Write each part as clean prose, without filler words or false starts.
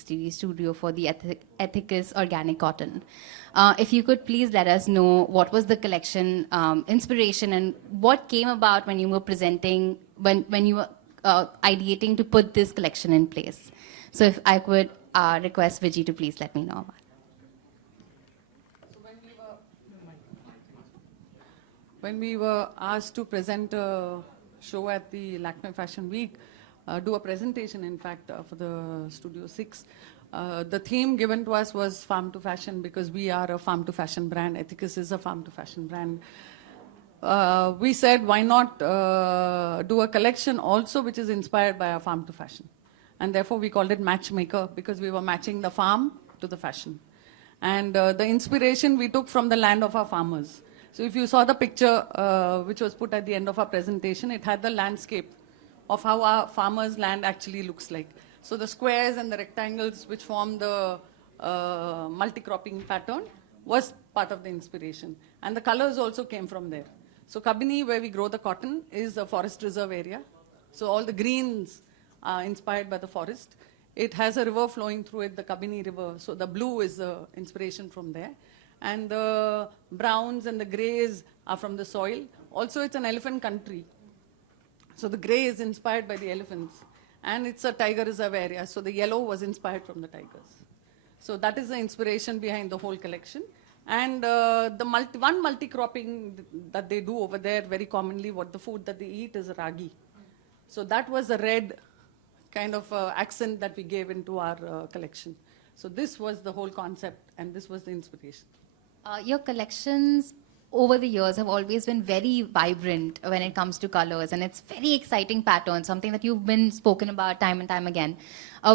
360 studio for the Ethicus organic cotton. If you could please let us know what was the collection inspiration and what came about when you were presenting, when you were ideating to put this collection in place. So if I could request Vijay to please let me know about it. When we were asked to present a show at the Lakme Fashion Week, do a presentation, in fact, for the Studio 6, the theme given to us was farm to fashion, because we are a farm to fashion brand. Ethicus is a farm to fashion brand. We said, why not do a collection also which is inspired by our farm to fashion? And therefore we called it Matchmaker, because we were matching the farm to the fashion. And the inspiration we took from the land of our farmers. So if you saw the picture which was put at the end of our presentation, it had the landscape of how our farmers' land actually looks like. So the squares and the rectangles which form the multi-cropping pattern was part of the inspiration. And the colors also came from there. So Kabini, where we grow the cotton, is a forest reserve area. So all the greens are inspired by the forest. It has a river flowing through it, the Kabini River. So the blue is the inspiration from there. And the browns and the grays are from the soil. Also, it's an elephant country. So the gray is inspired by the elephants. And it's a tiger reserve area. So the yellow was inspired from the tigers. So that is the inspiration behind the whole collection. And one multi-cropping that they do over there very commonly, what the food that they eat is ragi. So that was a red kind of accent that we gave into our collection. So this was the whole concept, and this was the inspiration. Your collections over the years have always been very vibrant when it comes to colors, and it's very exciting pattern, something that you've been spoken about time and time again.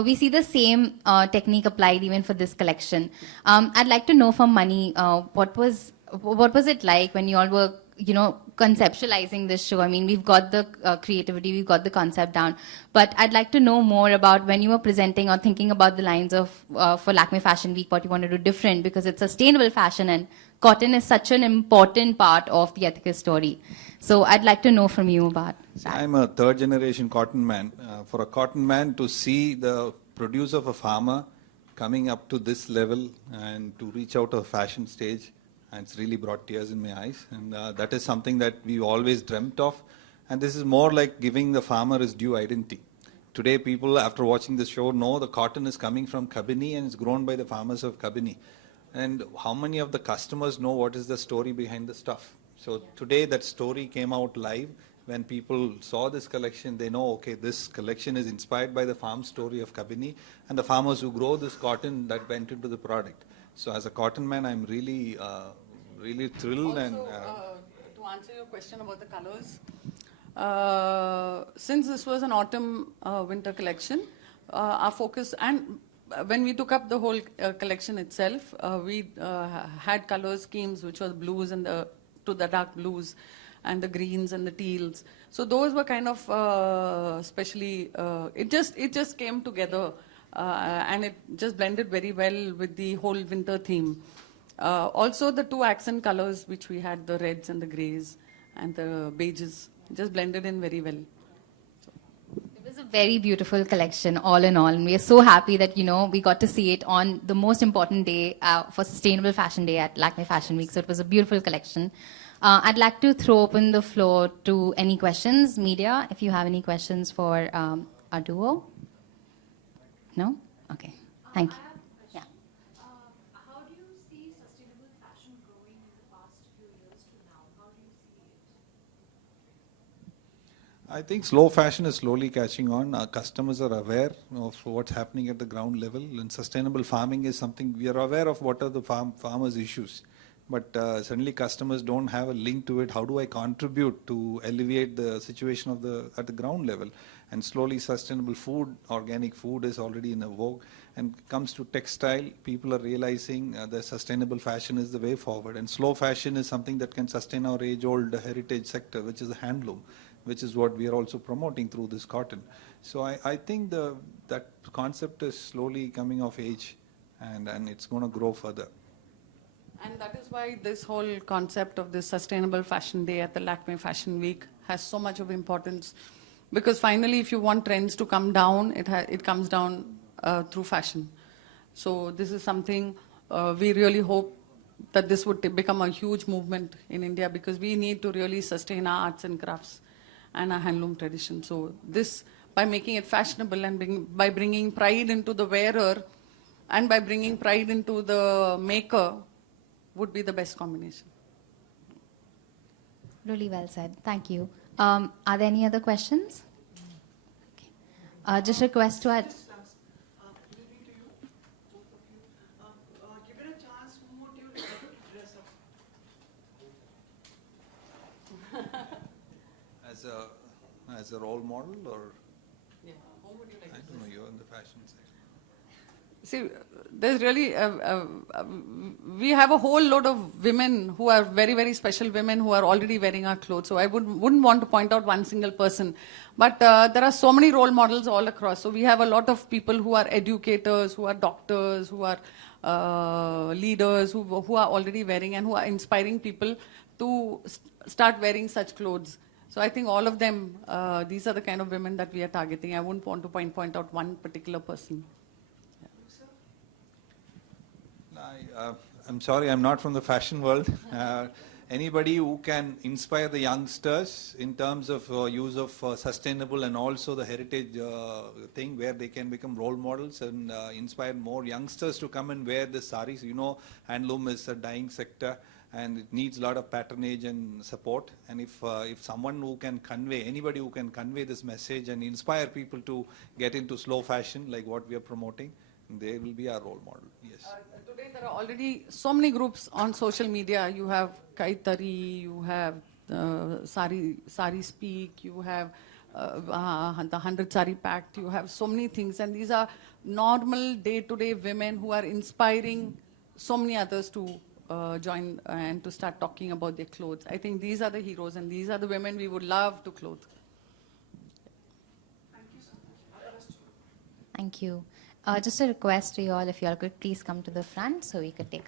We see the same technique applied even for this collection. I'd like to know from Mani, what was it like when you all were, conceptualizing this show? I mean, we've got the creativity, we've got the concept down, but I'd like to know more about when you were presenting or thinking about the lines of for Lakme Fashion Week, what you want to do different, because it's sustainable fashion and cotton is such an important part of the Ethicus story. So I'd like to know from you about that. I'm a third generation cotton man. For a cotton man to see the produce of a farmer coming up to this level and to reach out to a fashion stage, it's really brought tears in my eyes, and that is something that we always dreamt of, and this is more like giving the farmer his due identity. Today people, after watching this show, know the cotton is coming from Kabini and it's grown by the farmers of Kabini. And how many of the customers know what is the story behind the stuff? So today that story came out live. When people saw this collection, they know, okay, this collection is inspired by the farm story of Kabini and the farmers who grow this cotton that went into the product. So as a cotton man, I'm really thrilled. Also, and to answer your question about the colors, since this was an autumn winter collection, our focus, and when we took up the whole collection itself, we had color schemes which were blues and the dark blues and the greens and the teals. So those were kind of especially, it just came together. And it just blended very well with the whole winter theme. Also the two accent colors which we had, the reds and the greys and the beiges, just blended in very well. It was a very beautiful collection all in all, and we are so happy that we got to see it on the most important day for Sustainable Fashion Day at Lakme Fashion Week. So it was a beautiful collection. I'd like to throw open the floor to any questions. Media, if you have any questions for our duo. No? Okay. Thank you. Yeah. How do you see sustainable fashion growing in the past few years to now? How do you see it? I think slow fashion is slowly catching on. Our customers are aware of what's happening at the ground level, and sustainable farming is something we are aware of. What are the farmers' issues? But suddenly customers don't have a link to it. How do I contribute to alleviate the situation at the ground level? And slowly sustainable food, organic food is already in a vogue. And comes to textile, people are realizing that sustainable fashion is the way forward. And slow fashion is something that can sustain our age-old heritage sector, which is the handloom, which is what we are also promoting through this cotton. So I think that concept is slowly coming of age, and it's going to grow further. And that is why this whole concept of this Sustainable Fashion Day at the Lakme Fashion Week has so much of importance. Because finally, if you want trends to come down, it comes down through fashion. So this is something we really hope that this would become a huge movement in India, because we need to really sustain our arts and crafts and our handloom tradition. So this, by making it fashionable and by bringing pride into the wearer and by bringing pride into the maker, would be the best combination. Really well said. Thank you. Are there any other questions? Okay. Just request to add. Maybe to you, both of you. Given a chance, whom would you like to dress up? As a role model, or Yeah. Whom would you like I don't know, you're in the fashion side. See, there's really, we have a whole lot of women who are very, very special women who are already wearing our clothes. So I wouldn't want to point out one single person. But there are so many role models all across. So we have a lot of people who are educators, who are doctors, who are leaders, who are already wearing and who are inspiring people to start wearing such clothes. So I think all of them, these are the kind of women that we are targeting. I wouldn't want to point out one particular person. I'm sorry, I'm not from the fashion world. Anybody who can inspire the youngsters in terms of use of sustainable and also the heritage thing, where they can become role models and inspire more youngsters to come and wear the saris. You know, handloom is a dying sector and it needs a lot of patronage and support. And if someone who can convey, anybody who can convey this message and inspire people to get into slow fashion like what we are promoting, they will be our role model. Yes. Today there are already so many groups on social media. You have Kaitari, you have Sari Speak, you have the 100 Sari Pact, you have so many things. And these are normal day-to-day women who are inspiring so many others to join and to start talking about their clothes. I think these are the heroes and these are the women we would love to clothe. Thank you. Just a request to you all, if you all could please come to the front so we could take